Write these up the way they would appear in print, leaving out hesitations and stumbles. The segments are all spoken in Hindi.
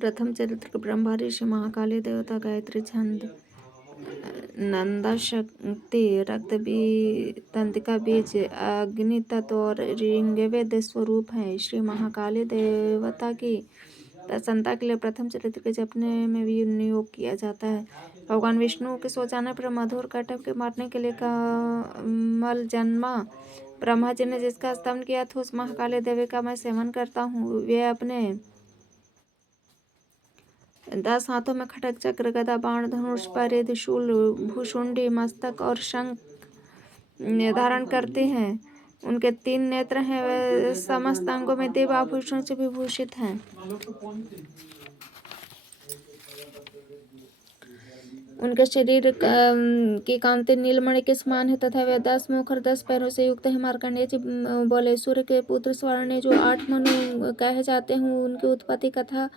प्रथम चरित्र ब्रह्मा ऋषि महाकाली देवता गायत्री छंद नंदा शक्ति रक्त तंत्रिका बीज अग्नि तत्व और ऋग्वेद स्वरूप है। श्री महाकाली देवता की प्रसन्नता के लिए प्रथम चरित्र के जपने में भी नियोग किया जाता है। भगवान विष्णु के सो जाने पर मधुर कटक के मारने के लिए कमल जन्मा। ब्रह्मा जी ने जिसका स्तवन किया था उस महाकाली देवी का मैं सेवन करता हूँ। वे अपने 10 हाथों में खड्ग चक्र गदा बाण धनुष परिधि शूल भूषुंडी मस्तक और शंख धारण करते हैं। उनके 3 नेत्र हैं। वे समस्त अंगों में दिव्य आभूषणों से विभूषित हैं। उनके शरीर की कांति नीलमणि के समान है तथा वे 10 मुख और 10 पैरों से युक्त है। मार्कंडेय जी बोले, सूर्य के पुत्र स्वर्ण जो 8 मनु कहे जाते हैं उनकी उत्पत्ति कथा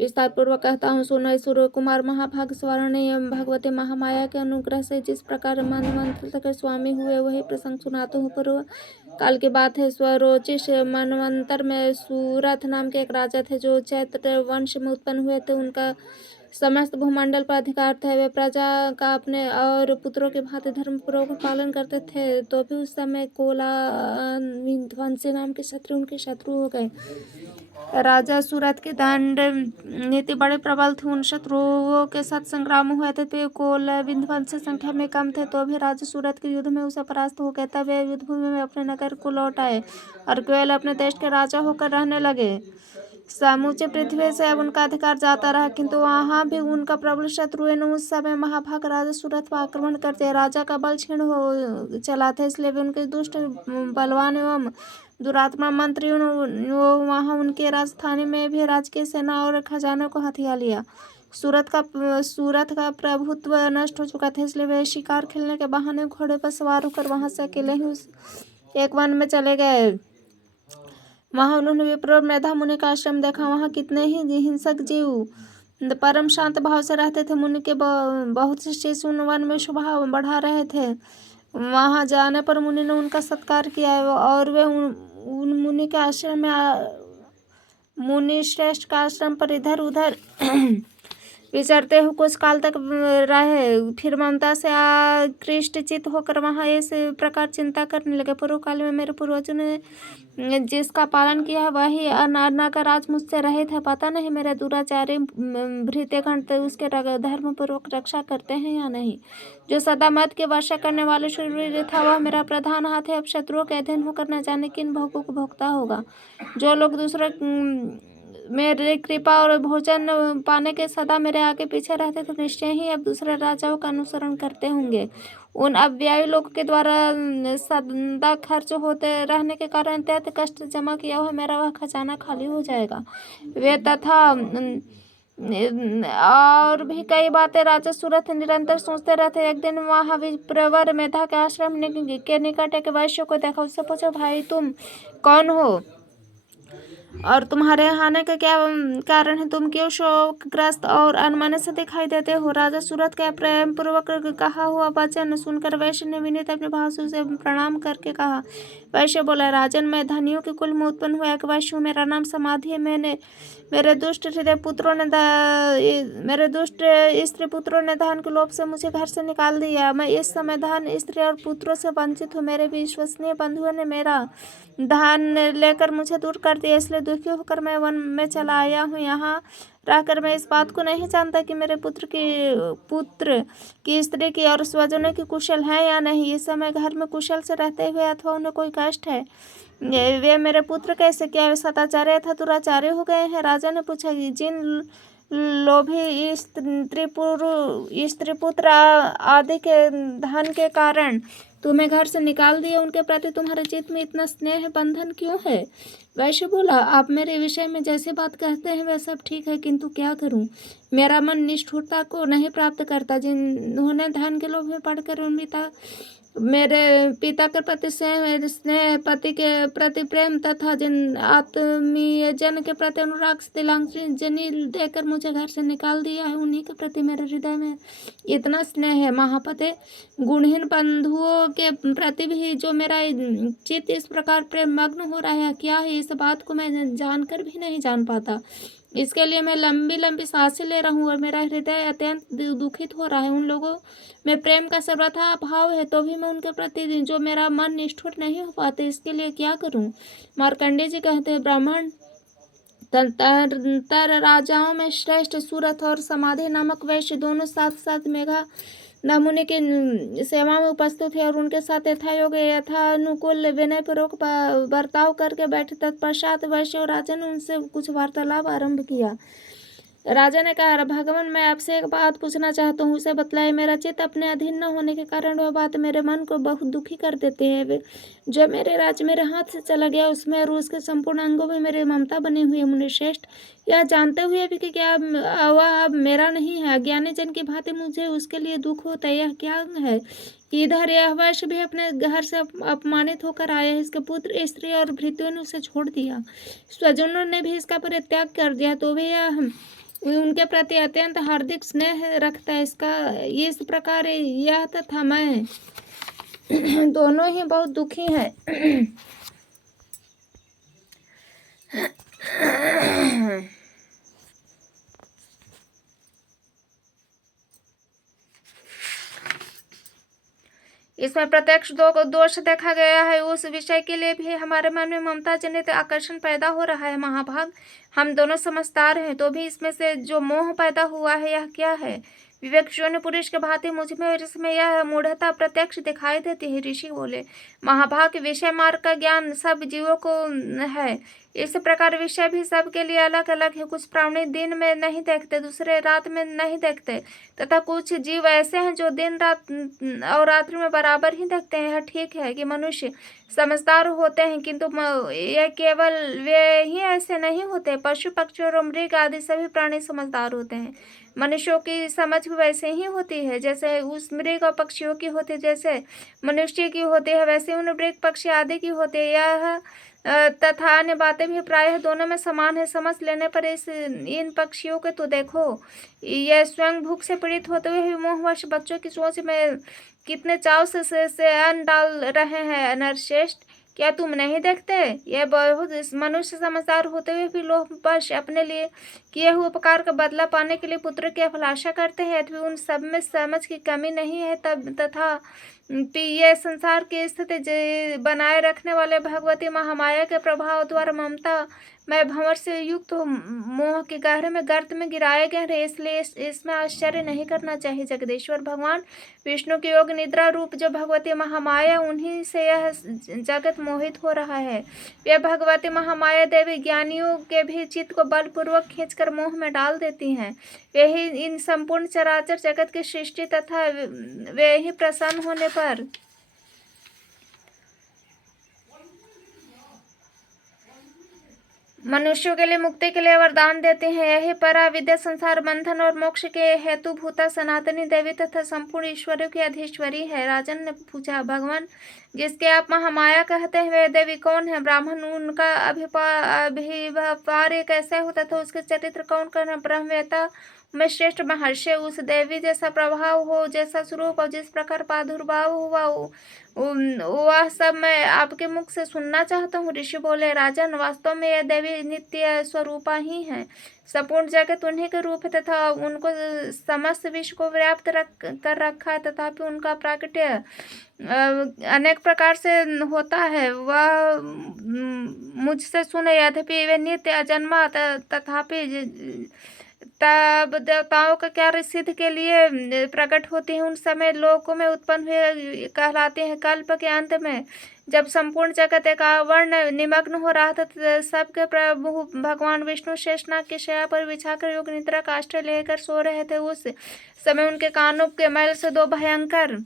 विस्तार पूर्वक कहता हूँ। सुनो सूर्य कुमार महाभाग स्वर्ण भगवती महामाया के अनुग्रह से जिस प्रकार मनवंतर के स्वामी हुए वही प्रसंग सुनाता हूँ। पूर्व काल की बात है। स्वरोचिष मनवंतर में सूरथ नाम के एक राजा थे जो चैत्र वंश में उत्पन्न हुए थे। उनका समस्त भूमंडल पर अधिकार था। वे प्रजा का अपने और पुत्रों के भांति धर्मपूर्वक पालन करते थे। तो भी उस समय कोला विध्वंसी नाम के शत्रु उनके शत्रु हो गए। राजा सूरत की दंड नीति बड़े प्रबल थी। उन शत्रुओं के साथ संग्राम हुए थे तो कोल विध्वंसी संख्या में कम थे तो भी राजा सूरत के युद्ध में उसे परास्त हो गए। तब वे युद्ध भूमि में अपने नगर को लौट आए और केवल अपने देश के राजा होकर रहने लगे। समूचे पृथ्वी से अब उनका अधिकार जाता रहा किंतु वहां भी उनका प्रबल शत्रुओं ने उस समय महाभाग राजा सूरत पर आक्रमण कर दिया। राजा का बल क्षीण हो चला था इसलिए वे उनके दुष्ट बलवान एवं दुरात्मा मंत्रियों वहां उनके राजधानी में भी राजकीय सेना और खजाने को हथिया लिया। सूरत का प्रभुत्व नष्ट हो चुका था इसलिए वे शिकार खेलने के बहाने घोड़े पर सवार होकर वहां से अकेले ही उस एक वन में चले गए। वहां उन्होंने विप्र मेधा मुनि का आश्रम देखा। वहां कितने ही हिंसक जीव परम शांत भाव से रहते थे। मुनि के बहुत से शिष्य उन वन में शोभा बढ़ा रहे थे। वहां जाने पर मुनि ने उनका सत्कार किया और वे उन मुनि के आश्रम में मुनि श्रेष्ठ का आश्रम पर इधर उधर विचरते हुए कुछ काल तक रहे। फिर ममता से आकृष्ट चित्त होकर वहां इस प्रकार चिंता करने लगे, पूर्व काल में मेरे पूर्वजों ने जिसका पालन किया है वही अनारना का राज मुझसे रहित है। पता नहीं मेरे दुराचारी भृत्यगण उसके धर्म पूर्वक रक्षा करते हैं या नहीं। जो सदा मत के वर्षा करने वाले शूरवीर था वह मेरा प्रधान हाथ है। अब शत्रुओं के अधीन होकर न जाने किन भोगों को भोगता होगा। जो लोग दूसरे मेरे कृपा और भोजन पाने के सदा मेरे आगे पीछे रहते तो निश्चय ही अब दूसरे राजाओं का अनुसरण करते होंगे। उन अव्ययी लोगों के द्वारा सदा खर्च होते रहने के कारण अत्यंत कष्ट जमा किया हुआ मेरा वह खजाना खाली हो जाएगा। वे तथा और भी कई बातें राजा सूरत निरंतर सोचते रहते। एक दिन वहां विप्रवर मेधा के आश्रम के निकट एक वैश्य को देखा। उससे पूछा, भाई तुम कौन हो और तुम्हारे आने का क्या कारण है? तुम क्यों शोकग्रस्त और अनमने से दिखाई देते हो? राजा सूरत का प्रेम पूर्वक कहा हुआ वचन सुनकर वैश्य ने विनीत अपने भाव से उसे प्रणाम करके कहा। वैश्य बोला, राजन मैं धनियों के कुल में उत्पन्न हुआ एक वैश्य हूँ। मेरा नाम समाधि है। मेरे दुष्ट स्त्री पुत्रों ने धन के लोभ से मुझे घर से निकाल दिया। मैं इस समय धन स्त्री और पुत्रों से वंचित हूँ। मेरे विश्वसनीय बंधुओं ने मेरा धन लेकर मुझे दूर कर दिया इसलिए दुखी होकर मैं वन में चला आया हूँ। यहाँ रहकर मैं इस बात को नहीं जानता कि मेरे पुत्र की स्त्री की और स्वजनों की कुशल है या नहीं। इस समय घर में कुशल से रहते हुए अथवा उन्हें कोई कष्ट है? वे मेरे पुत्र कैसे, क्या वे सदाचारी अथवा दुराचारी हो गए हैं? राजा ने पूछा कि जिन लोभी स्त्री पुत्र आदि के धन के कारण तुम्हें घर से निकाल दिया उनके प्रति तुम्हारे चित्त में इतना स्नेह बंधन क्यों है? वैश्य बोला, आप मेरे विषय में जैसे बात कहते हैं वह सब ठीक है किंतु क्या करूं? मेरा मन निष्ठुरता को नहीं प्राप्त करता। जिन्होंने धन के लोभ में पड़कर मेरे पिता के प्रति स्नेह, पति के प्रति प्रेम तथा जिन आत्मीय जन के प्रति अनुराग तिलांजलि देकर मुझे घर से निकाल दिया है उन्हीं के प्रति मेरे हृदय में इतना स्नेह है। महापते गुणहीन बंधुओं के प्रति भी जो मेरा चित्त इस प्रकार प्रेम मग्न हो रहा है क्या है? इस बात को मैं जानकर भी नहीं जान पाता। इसके लिए मैं लंबी लंबी सांसें ले रहा हूँ और मेरा हृदय अत्यंत दुखित हो रहा है। उन लोगों में प्रेम का सर्वथा अभाव है, तो भी मैं उनके प्रति जो मेरा मन निष्ठुर नहीं हो पाते, इसके लिए क्या करूँ? मार्कंडेय जी कहते हैं, ब्राह्मण तर राजाओं में श्रेष्ठ सूरथ और समाधि नामक वैश्य दोनों साथ साथ मेघा मुनि की सेवा में उपस्थित थे और उनके साथ यथायोग यथानुकूल विनयपूर्वक बर्ताव करके बैठे। तत्पश्चात वैश्य और राजा ने उनसे कुछ वार्तालाप आरंभ किया। राजा ने कहा, भगवान, मैं आपसे एक बात पूछना चाहता हूँ, उसे बतलाए। मेरा चित्त अपने अधीन न होने के कारण वह बात मेरे मन को बहुत दुखी कर देती है। जो मेरे राज्य मेरे हाथ से चला गया, उसमें और उसके संपूर्ण अंगों में मेरी ममता बनी हुई है। मुनिश्रेष्ठ, यह जानते हुए भी कि क्या वह अब मेरा नहीं है, अज्ञानी जन की भांति मुझे उसके लिए दुख होता है। यह क्या है कि इधर यह वैश्य भी अपने घर से अपमानित होकर आया है, इसके पुत्र स्त्री और भृत्यों ने उसे छोड़ दिया, स्वजनों ने भी इसका परित्याग कर दिया, तो भी यह उनके प्रति अत्यंत हार्दिक स्नेह रखता है। इसका इस प्रकार यह तथा मैं दोनों ही बहुत दुखी हैं। इसमें प्रत्यक्ष दोष देखा गया है। उस विषय के लिए भी हमारे मन में ममता जनित आकर्षण पैदा हो रहा है। महाभाग, हम दोनों समझदार हैं, तो भी इसमें से जो मोह पैदा हुआ है, यह क्या है? विवेक शून्य पुरुष के भांति मुझ में और इसमें यह मूढ़ता प्रत्यक्ष दिखाई देती है। ऋषि बोले, महाभाग, विषय मार्ग का ज्ञान सब जीवों को है। इस प्रकार विषय भी सबके लिए अलग अलग है। कुछ प्राणी दिन में नहीं देखते, दूसरे रात में नहीं देखते, तथा कुछ जीव ऐसे हैं जो दिन रात और रात्रि में बराबर ही देखते हैं। यह ठीक है कि मनुष्य समझदार होते हैं, किंतु यह केवल वे ही ऐसे नहीं होते। पशु पक्षी और मृग आदि सभी प्राणी समझदार होते हैं। मनुष्यों की समझ भी वैसे ही होती है जैसे उस मृग और पक्षियों की होती है, जैसे मनुष्य की होती है वैसे उन मृग पक्षी आदि की होती है। यह तथा अन्य बातें भी प्रायः दोनों में समान है। समझ लेने पर इन पक्षियों के तो देखो, यह स्वयं भूख से पीड़ित होते हुए भी मोहवश बच्चों की सोच में कितने चाव से अन्न डाल रहे हैं। नरश्रेष्ठ, क्या तुम नहीं देखते? यह बहुत मनुष्य समझदार होते हुए भी लोभवश अपने लिए किए हुए उपकार का बदला पाने के लिए पुत्र की अभिलाषा करते हैं। यदि उन सब में समझ की कमी नहीं है तब तथा ये संसार की स्थिति बनाए रखने वाले भगवती महामाया के प्रभाव द्वारा ममता मैं भंवर से युक्त मोह के गहरे में गर्त में गिराए गए रहे, इसलिए इसमें आश्चर्य नहीं करना चाहिए। जगदीश्वर भगवान विष्णु की योग निद्रा रूप जो भगवती महामाया, उन्हीं से यह जगत मोहित हो रहा है। यह भगवती महामाया देवी ज्ञानियों के भी चित्त को बलपूर्वक खींचकर मोह में डाल देती हैं। वे ही इन संपूर्ण चराचर जगत की सृष्टि तथा वे ही प्रसन्न होने पर मनुष्यों के लिए मुक्ति के लिए वरदान देते हैं। यही परा विद्या संसार बंधन और मोक्ष के हेतु भूता सनातनी देवी तथा संपूर्ण ईश्वरों की अधीश्वरी है। राजन ने पूछा, भगवान, जिसके आप महामाया कहते हैं, वे देवी कौन है? ब्राह्मण, उनका अभिव्यापार कैसे होता था? उसके चरित्र कौन कौन है? ब्रह्मवेता में श्रेष्ठ महर्षि, उस देवी जैसा प्रभाव हो, जैसा स्वरूप और जिस प्रकार प्रादुर्भाव हुआ वह सब मैं आपके मुख से सुनना चाहता हूँ। ऋषि बोले, राजन, वास्तव में यह देवी नित्य स्वरूपा ही है। संपूर्ण जगत उन्हीं के रूप है तथा उनको समस्त विश्व को व्याप्त कर रखा है, तथापि उनका प्राकट्य अनेक प्रकार से होता है। वह मुझसे सुने, यद्यपि वे नित्य अजन्मा तथापि तब देवताओं का क्या सिद्ध के लिए प्रकट होती है, उन समय लोकों में उत्पन्न हुए कहलाते हैं। कल्प के अंत में जब संपूर्ण जगत एक आवरण निमग्न हो रहा था, सबके प्रभु भगवान विष्णु शेषनाग की शैया पर बिछाकर योग निद्रा का आश्रय लेकर सो रहे थे। उस समय उनके कानों के मैल से दो भयंकर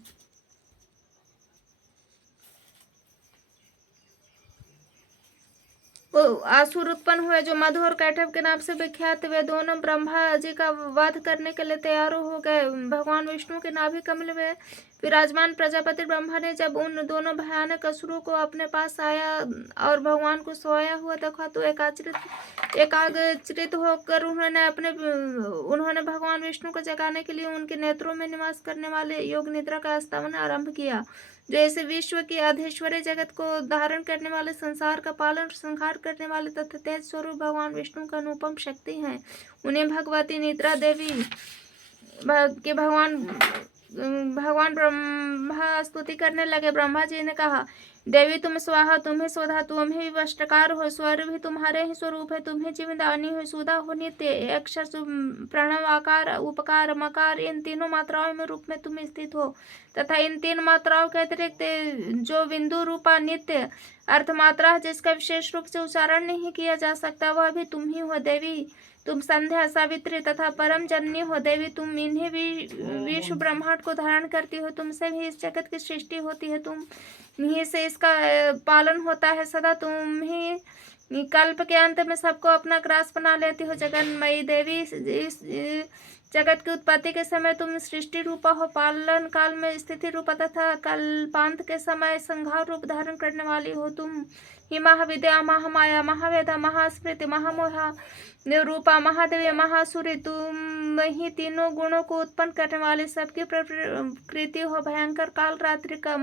असुर उत्पन्न हुए जो मधु और कैटभ के नाम से विख्यात। वे दोनों ब्रह्मा जी का वध करने के लिए तैयार हो गए। भगवान विष्णु के नाभि कमल में विराजमान प्रजापति ब्रह्मा ने जब उन दोनों भयानक असुरों को अपने पास आया और भगवान को सोया हुआ देखा तो एकाग्रचित होकर उन्होंने भगवान विष्णु को जगाने के लिए उनके नेत्रों में निवास करने वाले योग निद्रा का स्थापना आरंभ किया, जो इस विश्व की अधीश्वरी जगत को धारण करने वाले, संसार का पालन संहार करने वाले तथा तेज स्वरूप भगवान विष्णु का अनुपम शक्ति है। उन्हें भगवती निद्रा देवी के भगवान ब्रह्मा स्तुति करने लगे। ब्रह्मा जी ने कहा, देवी तुम स्वाहा, तुम ही स्वधा, तुम ही विवशकार हो, स्वर भी तुम्हारे ही स्वरूप है, तुम ही जीवनदानी हो, सुधा हो, नित्य अक्षर, प्रणव, आकार, उपकार, मकार, इन तीनों मात्राओं में रूप में तुम स्थित हो तथा इन तीन मात्राओं के अतिरिक्त जो बिंदु रूपा नित्य अर्थ मात्रा है जिसका विशेष रूप से उच्चारण नहीं किया जा सकता, वह भी तुम ही हो। देवी तुम संध्या, सावित्री तथा परम जननी हो। देवी तुम इन्हीं विश्व ब्रह्मांड को धारण करती हो, तुमसे भी इस जगत की सृष्टि होती है, तुम ही से इसका पालन होता है। सदा तुम ही कल्प के अंत में सबको अपना ग्रास बना लेती हो। जगन्मयी देवी, इस जगत की उत्पत्ति के समय तुम सृष्टि रूपा हो, पालन काल में स्थिति रूपा तथा कल्पांत के समय संहार रूप धारण करने वाली हो। तुम ही महाविद्या, महामाया, महावेदा, महास्मृति, महामोहा रूपा, महादेवी, महासुरी, तुम ही तीनों गुणों को उत्पन्न करने वाली सबकी प्रकृति हो। भयंकर काल रात्रि का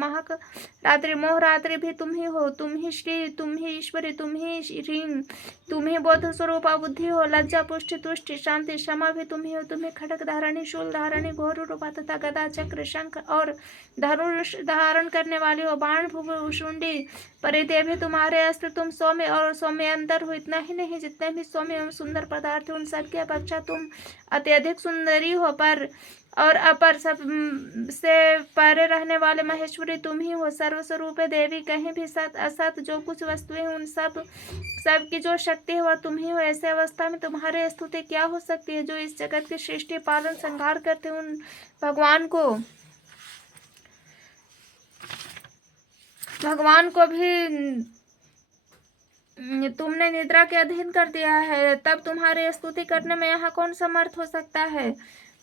रात्रि, मोह रात्रि भी तुम ही हो। तुम ही श्री, तुम ही ईश्वरी, तुम ही ह्रीं, तुम ही बोध स्वरूपा बुद्धि हो। लज्जा, पुष्टि, तुष्टि, शांति, क्षमा भी तुम ही हो। तुम ही खड़ग धारणी, शूल धारणी, घोर रूपा तथा गदा, चक्र, शंख और धनुष धारण करने वाली हो। बाण, भुशुंडी, परिधेय भी तुम्हारे अस्त्र, तुम सौम्य और सौम्य अंतर हो। इतना ही नहीं, जितने भी सौम्य एवं सुंदर पदार्थ उन सब की अपेक्षा तुम अत्यधिक सुंदरी हो। पर और अपर सब से परे रहने वाले महेश्वरी तुम ही हो। सर्वस्वरूप देवी, कहीं भी सत असत जो कुछ वस्तुएं उन सब की जो शक्ति है वह तुम ही हो। ऐसे अवस्था में तुम्हारी स्तुति क्या हो सकती है। जो इस जगत की सृष्टि पालन संहार करते उन भगवान को भी तुमने निद्रा के अधीन कर दिया है, तब तुम्हारी स्तुति करने में यहाँ कौन समर्थ हो सकता है।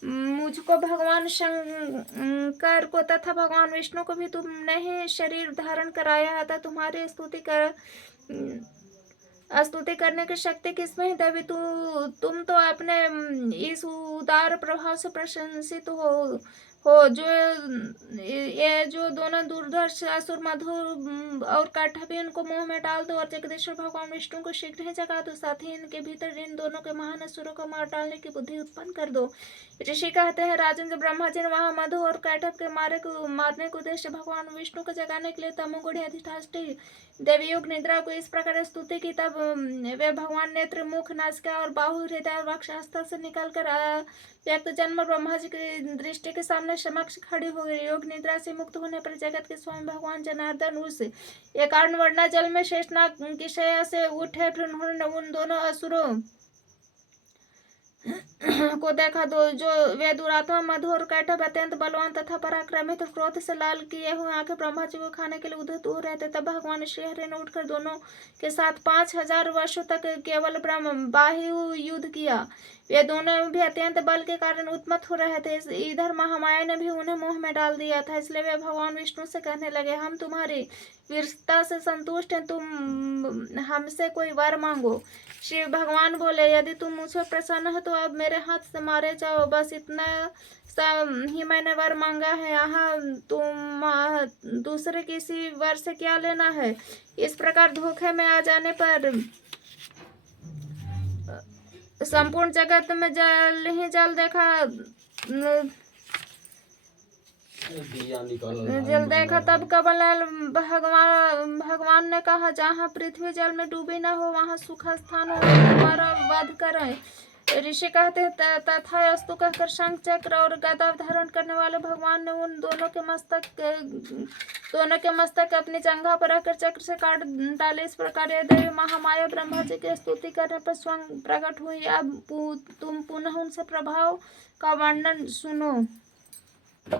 मुझको भगवान शंकर को तथा भगवान विष्णु को भी तुमने ही शरीर धारण कराया है, अतः तुम्हारी स्तुति करने की शक्ति किसमें है। देवी तुम तो अपने इस उदार प्रभाव से प्रशंसित हो जो दोनों दुर्धर्ष असुर मधुर और काठभी उनको मुंह में डाल दो और जगदीश्वर भगवान विष्णु को शीघ्र ही जगा दो। साथ ही इनके भीतर इन दोनों के महान असुरों को मार डालने की बुद्धि उत्पन्न कर दो। ऋषि कहते हैं, राजन, जब ब्रह्मा जी ने वहां मधु और कैटभ के मारने के उद्देश्य भगवान विष्णु को जगाने के लिए तमोगुणी अधिष्ठात्री देवी योग निद्रा को इस प्रकार स्तुति की, तब वे भगवान नेत्र, मुख, नासिका और बाहु, हृदय और वक्षस्थल से निकलकर व्यक्त जन्म ब्रह्मा जी की दृष्टि के सामने समक्ष खड़ी हो गई। योग निद्रा से मुक्त होने पर जगत के स्वामी भगवान जनार्दन उस एकार्ण वर्णा जल में शेषनाग की शैया से उठे। फिर उन्होंने उन दोनों असुरों को देखा जो वे दुरात्मा मधु और कैटभ अत्यंत बलवान तथा पराक्रमित क्रोध से लाल किए हुए आंखें ब्रह्मा जी को खाने के लिए उद्धत हो रहे थे। तब भगवान श्रीहरि ने उठकर दोनों के साथ 5000 वर्षों तक केवल बाह्य युद्ध किया। वे दोनों भी अत्यंत बल के कारण उत्मत्त हो रहे थे। इधर महामाया ने भी उन्हें मोह में डाल दिया था, इसलिए वे भगवान विष्णु से कहने लगे, हम तुम्हारी वीरता से संतुष्ट हैं, तुम हमसे कोई वर मांगो। श्री भगवान बोले, यदि तुम मुझ पर प्रसन्न हो तो अब मेरे हाथ से मारे जाओ, बस इतना सा ही मैंने वर मांगा है। यहाँ तुम दूसरे किसी वर से क्या लेना है। इस प्रकार धोखे में आ जाने पर संपूर्ण जगत में जल ही जल देखा तब कमलाल भगवान ने कहा, जहाँ पृथ्वी जल में डूबी न हो वहाँ सूखा स्थान हो, तुम्हारा वध करें। ऋषि कहते हैं, तथा अस्तु कहकर शंख, चक्र और गदा धारण करने वाले भगवान ने उन दोनों के मस्तक अपनी जंघा पर रखकर चक्र से काट डाले। इस प्रकार ये देवी महामाया ब्रह्मा जी की स्तुति करने पर स्वयं प्रकट हुई। अब तुम पुनः उनसे प्रभाव का वर्णन सुनो।